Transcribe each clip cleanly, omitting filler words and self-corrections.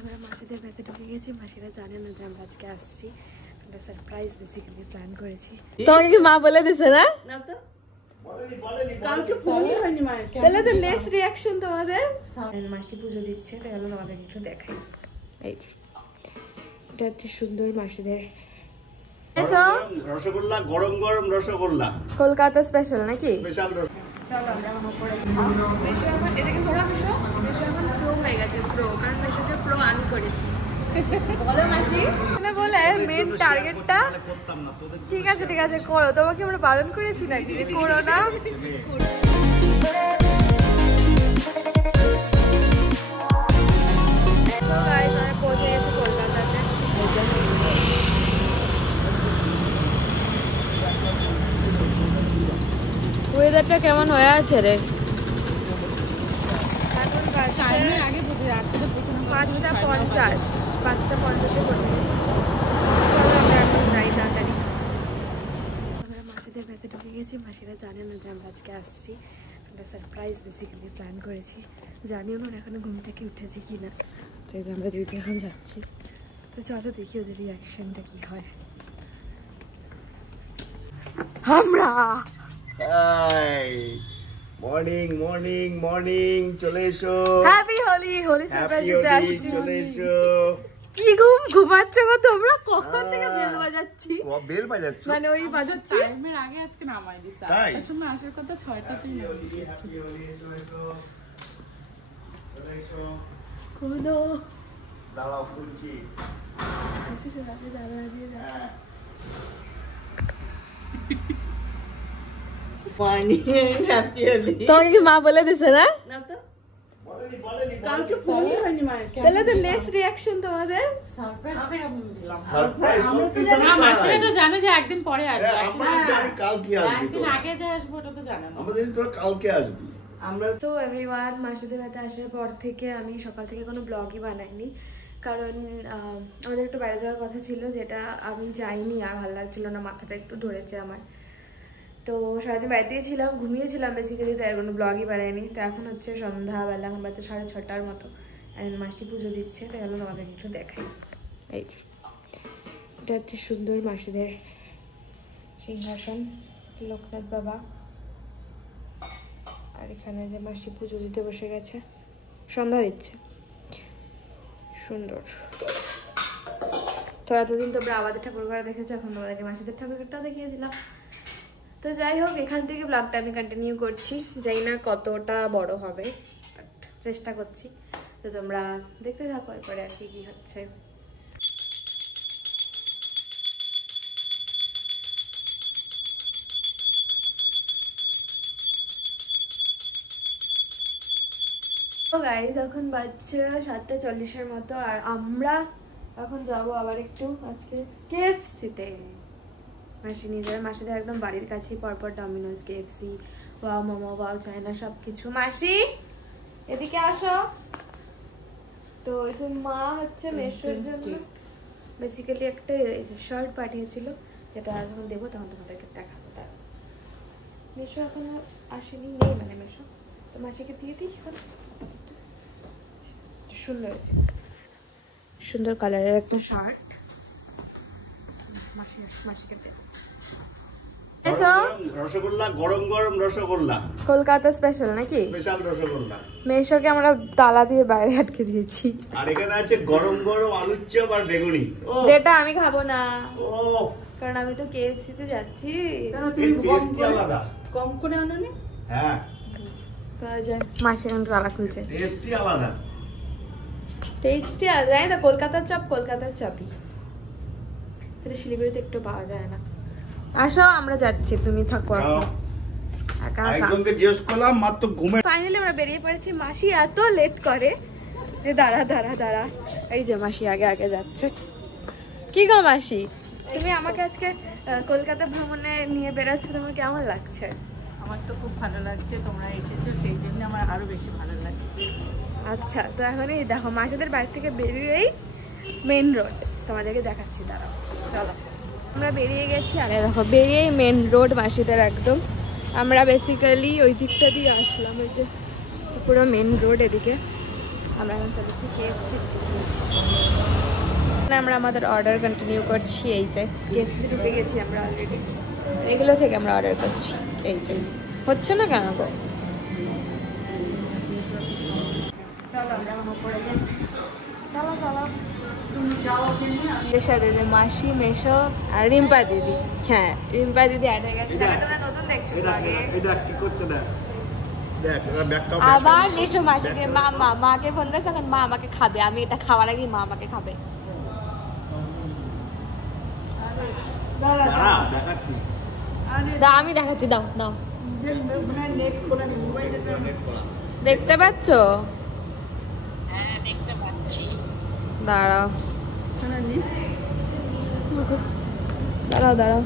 আমরা মাসিদের বাড়িতে ঢুকে গেছি। মাসিরা জানে না যে আমরা আজকে আসছি। আমরা সারপ্রাইজ বেসিক্যালি প্ল্যান করেছি। তোমাকে কি মা বলে দিছে না? না তো বলেনি, কালকে ফোনই হয়নি মায়ের। তাহলে তো লেস রিঅ্যাকশন তোমাদের। মাসি পুজো দিচ্ছে, তাই আমরা তোমাদের একটু দেখাই। এই যে এটা হচ্ছে সুন্দর মাসিদের রসগোল্লা, গরম গরম রসগোল্লা, কলকাতা স্পেশাল নাকি? স্পেশাল। চলো আমরা উপরে মেশো এখন এটাকে ধরা মেশো এখন প্রো হয়ে গেছে, প্রো, কারণ মেশোতে প্রো আমি করেছি। বলো মাসি বলে মেন টার্গেটটা। ঠিক আছে ঠিক আছে করো, তোমাকে আমরা বারণ করেছি নাকি যে করো না? তো গাইস আমরা পৌঁছে গেছি কলকাতাতে। ওয়েদারটা কেমন হয়ে আছে রে? এখন আগে বুঝে 5:50 5:50-এ পৌঁছে গেছি। আমরা এখন যাই তাড়াতাড়ি। আমরা মাসিদের বাড়িতে ঢুকে গেছি। মাসিরা জানে না যে আমরা আজকে আসছি। আমরা সারপ্রাইজ বেসিক্যালি প্ল্যান করেছি। জানিও না এখনো ঘুম থেকে উঠেছি কিনা। তাই যে আমরা দিদি এখন যাচ্ছি। তো চলো দেখি ওদের রিয়াকশনটা কি হয়। আমরা মর্নিং মর্নিং মর্নিং, চলে এসো। হ্যাপি হোলি, হোলি সারপ্রাইজে আসছি। চলে এসো। কি ঘুমাচ্ছ গো তোমরা? কখন থেকে বেল বাজাচ্ছি? বেল বাজাচ্ছ মানে ওই বাজাচ্ছি টাইমের আগে আজকে নামাই দিছি। তার সময় আসার কথা 6টাতেই নামাই দিয়েছি। কোনো দাঁড়াও খুলছি। তোমাকে কি মা বলে দিছে না? না তো বলেনি, কালকে ফোনই হয়নি মায়ের। তাহলে তো লেস রিঅ্যাকশন তোমাদের। সারপ্রাইজটা কেমন দিলাম? সারপ্রাইজ আমরা তো জানি না, মাসিরা তো জানে যে একদিন পরে আসবে। আমরা জানি কালকে আসবে। একদিন আগে যে আসবে ওটা তো জানে না। আমরা জানি তোরা কালকে আসবি। আমরা তো এভরিওয়ান, মাসিদের বাড়িতে আসার পর থেকে আমি সকাল থেকে কোনো ব্লগই বানাইনি, কারণ আমাদের একটু বাইরে যাওয়ার কথা ছিল, যেটা আমি যাইনি। আর ভালো লাগছিল না, মাথাটা একটু ধরেছে আমার। তো সারাদিন বাড়িতেই ছিলাম, ঘুমিয়েছিলাম বেসিক্যালি, তাই আর কোনো ব্লগই বানাইনি। তো এখন হচ্ছে সন্ধ্যাবেলা, এখন বাজে 6:30-র মতো। আর মাসি পুজো দিচ্ছে, তাই আমি তোমাদের একটু দেখাই। এই যে এটা হচ্ছে সুন্দর মাসিদের সিংহাসন, লোকনাথ বাবা। আর এখানে যে মাসি পুজো দিতে বসে গেছে, সন্ধ্যা দিচ্ছে। সুন্দর। তো এতদিন তোমরা আমাদের ঠাকুর ঘরে দেখেছো, এখন তোমাদেরকে মাসিদের ঠাকুরটাও দেখিয়ে দিলাম। তো যাই হোক, এখান থেকে ব্লগটা আমি কন্টিনিউ করছি। জানি না কতটা বড় হবে, বাট চেষ্টা করছি। তো তোমরা দেখতে থাকো এরপরে আর কি হচ্ছে। তো গাইস এখন বাজছে 7:40-এর মতো, আর আমরা এখন যাবো আবার একটু আজকে কেএফসিতে। মাসি নিজের, মাসিদের একদম বাড়ির কাছেই পরপর Domino's, KFC, wow momo, wow China, সবকিছু। মাসি এদিকে আসো। তো এই যে মা হচ্ছে মেশোর জন্য বেসিক্যালি একটা শার্ট পাঠিয়েছিল, যেটা যখন দেবো তখন তোমাদেরকে দেখাবো। তার মেশো এখনো আসেনি, নেই মানে মেশো। তো মাসিকে দিয়ে দিই এখন। সুন্দর হয়েছে, সুন্দর কালারের একটা শার্ট। মাসিকে দিয়ে রসগোল্লা, গরম গরম রসগোল্লা, কলকাতা স্পেশাল নাকি? স্পেশাল রসগোল্লা। মেশোকে আমরা তালা দিয়ে বাইরে আটকে দিয়েছি। আর এখানে আছে গরম গরম আলুর চপ আর বেগুনি, যেটা আমি খাবো না, ও কারণ আমি তো কেএফসি তে যাচ্ছি। টেস্টি আলাদা। কম করে আনোনি? হ্যাঁ, তো যে মাসি এখন তালা খুলছে। টেস্টি আলাদা। টেস্টি আলাদা, জানি না। কলকাতার চপ কলকাতার চপই, সেটা শিলিগুড়িতে একটু পাওয়া যায় না। আসো আমরা যাচ্ছি, তুমি থাকো এখন। একজনকে জিজ্ঞেস করলাম মাত্র ঘুমে। ফাইনালি আমরা বেরিয়ে পড়েছি। মাসি এত লেট করে, দাঁড়া দাঁড়া দাঁড়া। এই যে মাসি আগে আগে যাচ্ছে। কি গো মাসি, তুমি আমাকে আজকে কলকাতা ভ্রমণে নিয়ে বেরোচ্ছ, তোমার কেমন লাগছে? আমার তো খুব ভালো লাগছে, তোমরা এসেছো সেই জন্য আমার আরো বেশি ভালো লাগছে। আচ্ছা, তো এখন এই দেখো মাসিদের বাড়ি থেকে বেরিয়েই মেন রোড, তোমাদেরকে দেখাচ্ছি, দাঁড়াও চলো। আমরা বেরিয়ে গেছি, আর দেখো বেরিয়েই মেন রোড মাসিদের একদম। আমরা বেসিক্যালি ওই দিকটা দিয়ে আসলাম, ওই যে পুরো মেন রোড এদিকে। আমরা এখন চলেছি কেএফসি। আমরা আমাদের অর্ডার কন্টিনিউ করছি। এই যে কেএফসি ঢুকে গেছি আমরা অলরেডি, এগুলো থেকে আমরা অর্ডার করছি। এই যে হচ্ছে না কেন গো, চলো আমরা উপরে যাই। চলো চলো। এর সাথে যে মাসি, মেশো আর রিম্পা দিদি। হ্যাঁ, রিম্পা দিদি অ্যাড হয়ে গেছে। তোমরা নতুন দেখছো আগে। এটা কি করতে দেখ দেখ এবার ব্যাক কাপ। আবার মেশো মাসিকে মাকে ফোন করেছে, এখন মা আমাকে খাবে। আমি এটা খাওয়ার আগেই মা আমাকে খাবে। দাও আমি দেখাচ্ছি, দাও দাও। দেখতে পাচ্ছ? দাঁড়াও দাঁড়াও দাঁড়াও।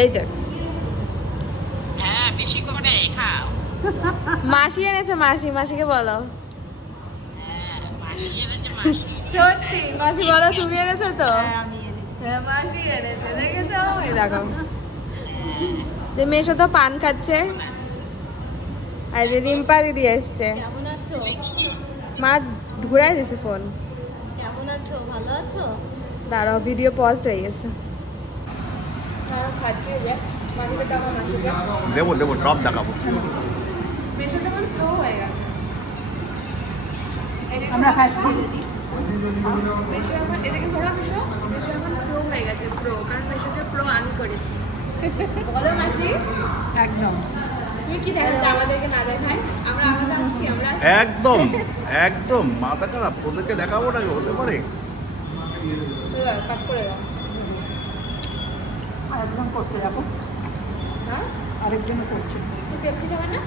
এই যে মাসি এনেছে। মাসিকে বলো। সত্যি মাসি বলো, তুমি এনেছো তো? হ্যাঁ মাসি এনেছে, দেখেছো? এই দেখো যে মেশো তো পান খাচ্ছে, আর যে রিম্পা দিদি এসছে। কেমন আছো? মা ঘুরাই দিছে ফোন। কেমন আছো? ভালো আছো? দাঁড়াও, ভিডিও পজড হয়ে গেছে। খাচ্ছি যে মাসিকে দেবো, মাসিকে দেবো দেবো সব দেখাবো। মেশো তখন প্রো হয়ে গেছে। আমরা খাচ্ছি। মেশো এখন এটাকে ঘোরা, মেশো এখন প্রো হয়ে গেছে। প্রো, কারণ মেশোতে প্রো আমি করেছি। বলো মাসি। একদম। তুমি কি দেখাচ্ছ আমাদেরকে না দেখায়? আমরা আসছি, আমরা একদম একদম মাথা খারাপ, ওদেরকে দেখাবো না হতে পারে। কাট করে দাও। আরেকজন করতে যাবো। হ্যাঁ আরেকজন করছি। পেপসি খাবে না?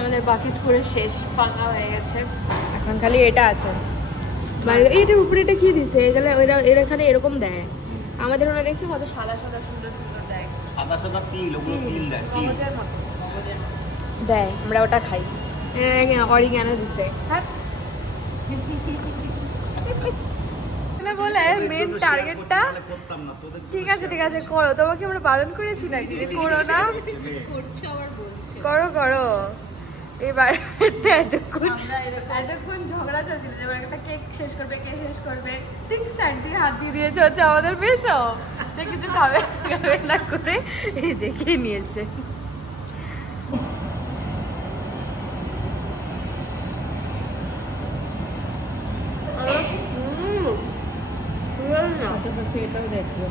আমাদের বাকি পুরো শেষ, ফাঁকা হয়ে গেছে। এখন খালি এটা আছে। এটার উপরে এটা কি দিচ্ছে? এগুলো এরা এখানে এরকম দেয়। আমাদের ওরা দেখছি কত সাদা সাদা সুন্দর সুন্দর দেয়। সাদা সাদা তিল, ওগুলো তিল দেয়, তিল দেয়। আমরা ওটা খাই। অরিগানো দিচ্ছে। হ্যাঁ বলে মেন টার্গেটটা। ঠিক আছে ঠিক আছে, করো। তোমাকে আমরা বারণ করেছি নাকি যে করো না? করো করো। এবার এতক্ষণ ঝগড়া চলছিল, এবার একটা কেক শেষ করবে, কে শেষ করবে। ঠিক স্যান্ডি হাত দিয়ে দিয়েছে হচ্ছে আমাদের বেশও যে কিছু খাবে না করে এই যে খেয়ে নিয়েছে। এটাও দেখবো।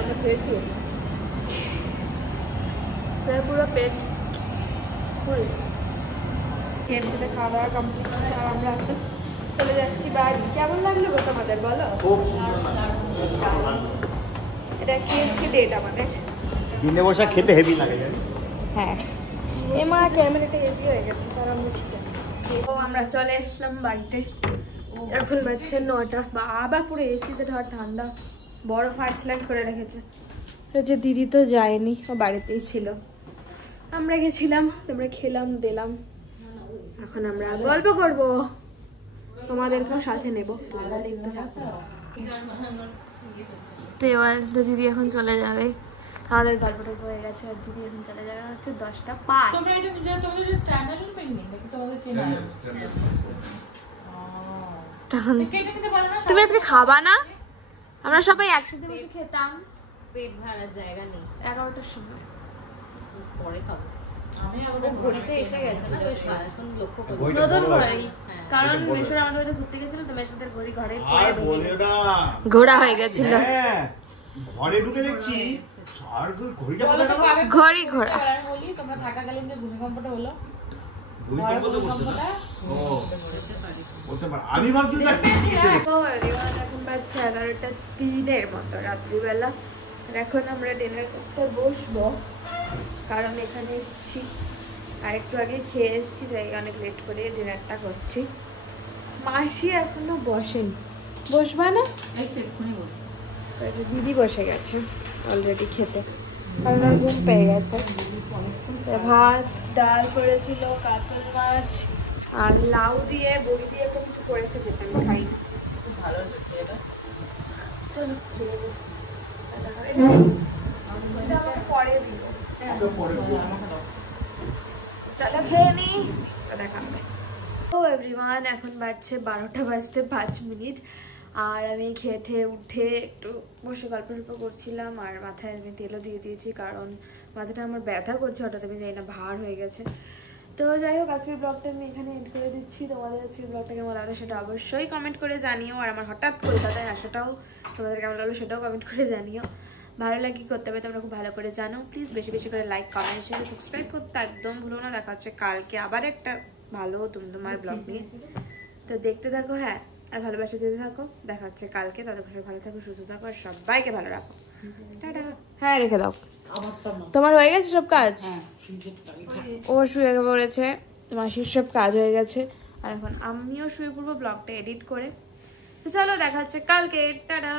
আমরা খেয়েছি পুরো পেট ফুল। কেএফসিতে খাওয়া দাওয়া কমপ্লিট হচ্ছে আর আমরা চলে যাচ্ছি বাড়ি। কেমন লাগলো গো তোমাদের বলো? এটা কেএফসি ডেট আমাদের। দিনে বসে খেতে হেভি লাগে। হ্যাঁ এ মা ক্যামেরাটা এসি হয়ে গেছে, কারণ ও আমরা চলে আসলাম বাড়িতে। এখন বাজছে 9টা। বাবা পুরো এসিতে ধর ঠান্ডা, বড় ফার্স্ট লাইট করে রেখেছে। যে দিদি তো যায়নি, ও বাড়িতেই ছিল। আমরা গেছিলাম, আমরা খেলাম দিলাম। এখন আমরা গল্প করব, তোমাদেরকেও সাথে নেব, তোমরা দেখতে থাকো। তো দিদি এখন চলে যাবে, আমাদের গল্প টল্প হয়ে গেছে। আর দিদি এখন চলে যাবে হচ্ছে 10:05। তখন তুমি আজকে খাবা না? আমরা সবাই একসাথে বসে খেতাম। পেট ভরার জায়গা নেই। 11টার সময় পরে খাবো। ঘড়িতে এসে গেছে না, বেশ এখন লক্ষ্য করি নতুন ঘড়ি, কারণ মেশোর আমাদের বাড়িতে ঘুরতে গেছিল তো মেশোদের ঘড়ি ঘরে ঘোড়া হয়ে গেছিল। ঘরে ঢুকে দেখছি ঘড়িটা ঘড়ি ঘোড়া। বলি তোমরা থাকাকালীন যে ভূমিকম্পটা হলো, আমি ভাবছি এখন বাজছে 11:03 মতো রাত্রিবেলা। আর এখন আমরা ডিনার করতে বসবো, কারণ এখানে এসছি আর একটু আগে খেয়ে এসছি, তাই অনেক লেট করে ডিনারটা করছি। মাসি এখনো বসেনি, বসবা না? দিদি বসে গেছে অলরেডি খেতে, কারণ ওর ঘুম পেয়ে গেছে। ভাত ডাল করেছিল, কাতল মাছ আর লাউ দিয়ে বড়ি দিয়ে একটা কিছু করেছে, যেটা আমি খাই। চলো খেয়ে আমাকে পরে দিও। চলো খেয়ে নি, দেখা হবে। তো এভরিওয়ান, এখন বাজছে 12টা বাজতে 5 মিনিট, আর আমি খেয়ে উঠে একটু বসে গল্প করছিলাম, আর মাথায় আমি তেলও দিয়ে দিয়েছি কারণ মাথাটা আমার ব্যথা করছে হঠাৎ, আমি জানি না ভার হয়ে গেছে। তো যাই হোক, আজকের ব্লগটা আমি এখানে এন্ড করে দিচ্ছি। তোমাদের আজকের ব্লগটা কেমন লাগলো সেটা অবশ্যই কমেন্ট করে জানিও, আর আমার হঠাৎ কলকাতায় আসাটাও তোমাদের কেমন লাগলো সেটাও কমেন্ট করে জানিও। ভালো লাগে কি করতে হবে তোমরা খুব ভালো করে জানো। প্লিজ বেশি বেশি করে লাইক, কমেন্ট, শেয়ার, সাবস্ক্রাইব করতে একদম ভুলো না। দেখা হচ্ছে কালকে আবার একটা ভালো তোমার ব্লগ নিয়ে। তো দেখতে থাকো, হ্যাঁ, আর ভালোবাসা দিতে থাকো। দেখা হচ্ছে কালকে, ততক্ষণ ভালো থাকো, সুস্থ থাকো, আর সবাইকে ভালো রাখো। টাটা। হ্যাঁ, রেখে দাও। তোমার হয়ে গেছে সব কাজ? ও শুয়ে পড়েছে, মাসির সব কাজ হয়ে গেছে, আর এখন আমিও শুয়ে পড়বো ব্লগটা এডিট করে। তো চলো দেখা হচ্ছে কালকে, টাটা।